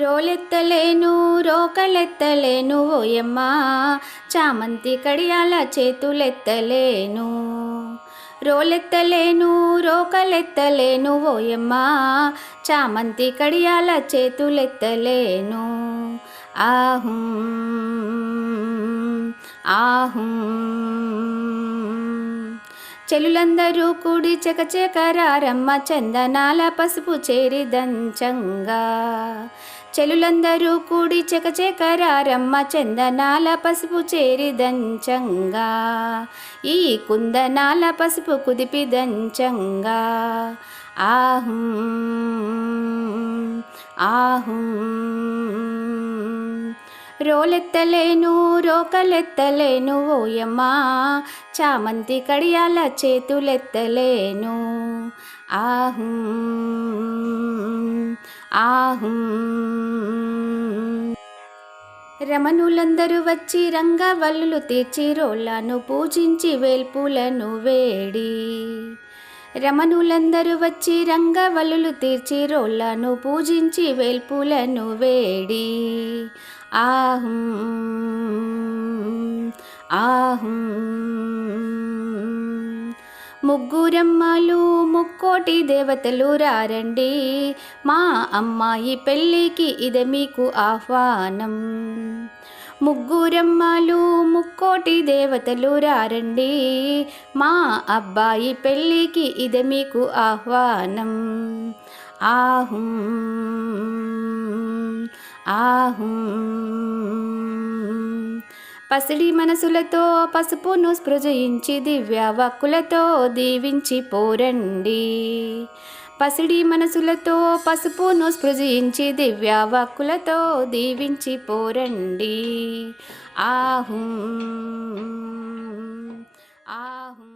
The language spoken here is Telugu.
రోలెత్తలేను రోకలెత్తలేను ఓయమ్మా, చామంతి కడియాల చేతులెత్తలేను. రోలెత్తలేను రోకలెత్తలేను ఓయమ్మా, చామంతి కడియాల చేతులెత్తలేను. ఆహుం ఆహుం చెలులందరూ కూడి చకచకరారమ్మ, చందనాల పసుపు చేరి దంచంగా. చెలులందరూ కూడి చకచకరారమ్మ, చందనాల పసుపు చేరి దంచంగా. ఈ కుందనాల పసుపు కుదిపి దంచంగా. ఆహుం ఆహుం రోలెత్తలేను రోకలెత్తలేను ఓయమ్మా, చామంతి కడియాల చేతులెత్తలేను. ఆహుం ఆహుం రమణులందరూ వచ్చి రంగవల్లులు తీర్చి రోళ్లను పూజించి వేల్పులను వేడి. రమణులందరూ వచ్చి రంగవల్లులు తీర్చి రోళ్లను పూజించి వేల్పులను వేడి. ఆహుం ఆహుం ముగ్గురమ్మలు ముక్కోటి దేవతలు రారండి, మా అమ్మాయి పెళ్ళికి ఇదే మీకు ఆహ్వానం. ముగ్గురమ్మలు ముక్కోటి దేవతలు రారండి, మా అబ్బాయి పెళ్ళికి ఇదే మీకు ఆహ్వానం. ఆహుం ఆహుం పసిడి మనసులతో పసుపును స్పృజించి దివ్య వాక్కులతో దీవించి పోరండి. పసిడి మనసులతో పసుపును స్పృజించి దివ్య వాక్కులతో దీవించి పోరండి. ఆహుం ఆహుం